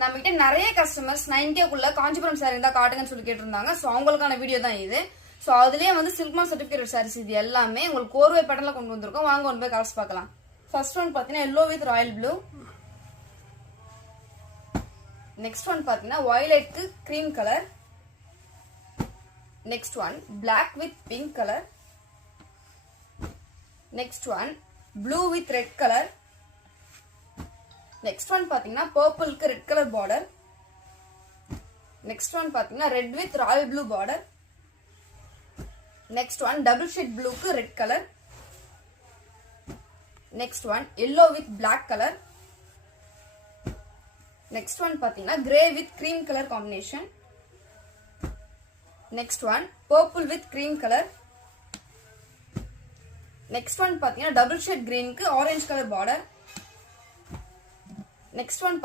நம்ம கிட்ட நிறைய கஸ்டமர்ஸ் 9K காஞ்சிபுரம் சாரி இருந்தா காட்டுங்கன்னு சொல்லி கேட்டிருந்தாங்க. சோ அவங்களுக்கான வீடியோ தான் இது. சோ அதுலயே வந்து சில்க்மார்க் சர்டிபிகேட் சாரீஸ் இது எல்லாமே உங்களுக்கு கோர்வை பேட்டர்ன்ல கொண்டு வந்திருக்கோம். வாங்க ஒன் பை கலர்ஸ் பார்க்கலாம். ஃபர்ஸ்ட் ஒன் பாத்தீங்கன்னா yellow with Royal blue. Next one பாத்தீங்கன்னா violet cream colour. Next one black with pink color. Next one blue with red color. Next one பாத்தீங்கன்னா purple க்கு red color border. Next one பாத்தீங்கன்னா red with royal blue border. Next one double shade blue க்கு red color. Next one yellow with black color. Next one பாத்தீங்கன்னா grey with cream color combination. Next one purple with cream color. Next one பாத்தீங்கன்னா double shade green க்கு orange color border. Next one